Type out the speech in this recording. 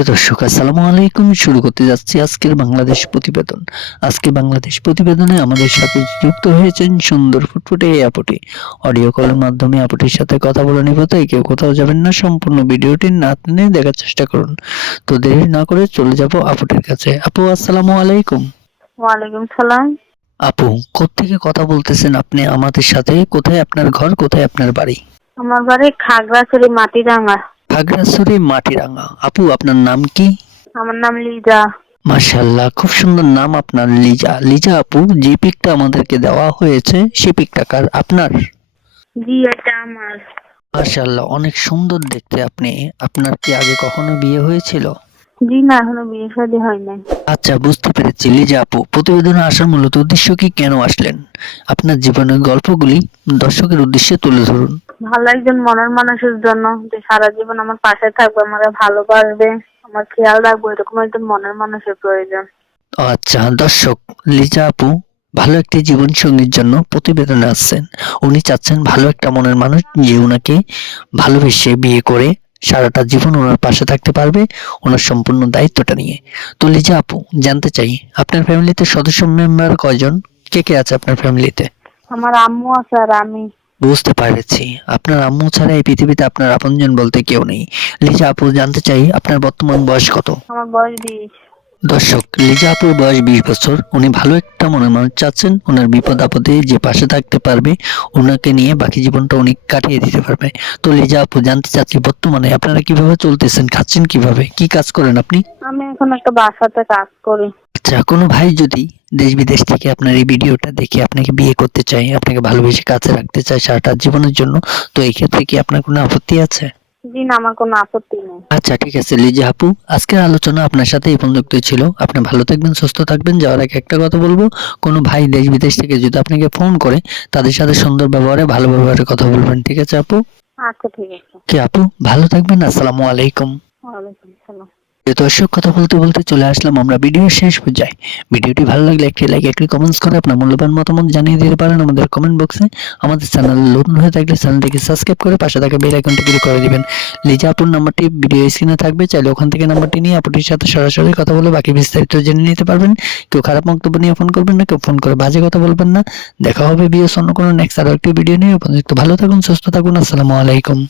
প্রিয় দর্শক, আসসালামু আলাইকুম। শুরু করতে যাচ্ছি আজকের বাংলাদেশ প্রতিবেদন। আজকে বাংলাদেশ প্রতিবেদনে আমাদের সাথে যুক্ত হয়েছেন সুন্দর ফুটফুটে এই আপুটি। অডিও কলের মাধ্যমে আপুটির সাথে কথা বলে নিব, তাই কেউ কোথাও যাবেন না, সম্পূর্ণ ভিডিওটি না টেনে দেখার চেষ্টা করুন। তো দেরি না করে চলে যাব আপুটির কাছে। আপু, আসসালামু আলাইকুম। ওয়ালাইকুম সালাম। আপু, কোত্থেকে কথা বলতেছেন আপনি আমাদের সাথে? কোথায় আপনার ঘর, কোথায় আপনার বাড়ি? আমার বাড়ি খাগড়াছড়ি মাটিরাঙ্গা। খাগড়াছড়ি মাটিরাঙ্গা। আপু, আপনার নাম কি? আমার নাম লিজা। মাশাআল্লাহ, খুব সুন্দর নাম আপনার, লিজা। লিজা আপু, যে পিকটা আমাদেরকে দেওয়া হয়েছে সে পিকটা কার? আপনার? জি, এটা আমার। মাশাআল্লাহ, অনেক সুন্দর দেখতে আপনি। আপনার কি আগে কখনো বিয়ে হয়েছিল? জি না, এখনো বিয়ে শাদী হয় নাই। আচ্ছা, বুঝতে পেরেছি। লিজা আপু, প্রতিবেদনে আসার মূলত উদ্দেশ্য কি, কেন আসলেন? আপনার জীবনের গল্পগুলি দর্শকের উদ্দেশ্যে তুলে ধরুন। ভালো একজন মনের মানুষের জন্য, যে সারা জীবন আমার পাশে থাকবে, আমাকে ভালোবাসবে, আমার খেয়াল রাখবো, এরকম একজন মনের মানুষের প্রয়োজন। আচ্ছা দর্শক, লিজা আপু ভালো একটি জীবন সঙ্গীর জন্য প্রতিবেদনে আসছেন। উনি চাচ্ছেন ভালো একটা মনের মানুষ, যে উনাকে ভালোবেসে বিয়ে করে সারাটা জীবন ওনার পাশে থাকতে পারবে, ওনার সম্পূর্ণ দায়িত্বটা নিয়ে। তো লিজা আপু, জানতে চাই আপনার ফ্যামিলিতে সদস্য মেম্বার কয়জন? কে কে আছে আপনার ফ্যামিলিতে? আমার আম্মু আছে আর আমি। বুঝতে পেরেছি, আপনার আম্মু ছাড়া এই পৃথিবীতে আপনার আপনজন বলতে কেউ নেই। লিজা আপু, জানতে চাই আপনার বর্তমান বয়স কত? আমার বয়স 20। দর্শক, লিজা আপুর বয়স 20 বছর। উনি ভালো একটা মনের মানুষ চাচ্ছেন, ওনার বিপদ আপদে যে পাশে থাকতে পারবে, ওনাকে নিয়ে বাকি জীবনটা উনি কাটিয়ে দিতে পারবে। তো লিজা আপু, জানতে চাচ্ছি বর্তমানে আপনারা কিভাবে চলতেছেন, খাচ্ছেন কিভাবে, কি কাজ করেন আপনি? আমি এখন একটা বাসাতে কাজ করি। আচ্ছা, কোনো ভাই যদি দেশ বিদেশ থেকে আপনার এই ভিডিওটা দেখে আপনাকে বিয়ে করতে চায়, আপনাকে ভালোবেসে কাছে রাখতে চায় সারাটা জীবনের জন্য, তো এই ক্ষেত্রে কি আপনার কোনো আপত্তি আছে? জি না, আমার কোনো আপত্তি নেই। আচ্ছা ঠিক আছে লিজা আপু, আজকের আলোচনা আপনার সাথে এই পর্যন্ত ছিল। আপনি ভালো থাকবেন, সুস্থ থাকবেন। যাওয়ার আগে একটা কথা বলবো, কোনো ভাই দেশ বিদেশ থেকে যদি আপনাকে ফোন করে, তাদের সাথে সুন্দর ব্যবহারে, ভালো ব্যবহারে কথা বলবেন, ঠিক আছে আপু? আচ্ছা, ঠিক আছে। কি আপু, ভালো থাকবেন। আসসালামু আলাইকুম। ওয়ালাইকুম সালাম। দর্শক, কথা বলতে বলতে চলে আসলাম আমরা ভিডিওর শেষ পর্যায়ে। ভিডিওটি ভালো লাগলে একটি লাইক, একটি কমেন্টস করে আপনার মূল্যবান মতামত জানিয়ে দিতে পারেন আমাদের কমেন্ট বক্সে। আমাদের চ্যানেল নতুন হয়ে থাকলে চ্যানেলটিকে সাবস্ক্রাইব করে পাশে থাকা বেল আইকনটি ক্লিক করে দিবেন। লিজা আপুর নাম্বারটি ভিডিও স্ক্রিনে থাকবে, চাইলে ওখান থেকে নাম্বারটি নিয়ে আপুটির সাথে সরাসরি কথা বলে বাকি বিস্তারিত জেনে নিতে পারবেন। কেউ খারাপ বক্তব্য নিয়ে ফোন করবেন না, কেউ ফোন করে বাজে কথা বলবেন না। দেখা হবে বিয়ের অন্য কোনো নেক্সট আরো একটি ভিডিও নিয়ে। ভালো থাকুন, সুস্থ থাকুন। আসসালামু আলাইকুম।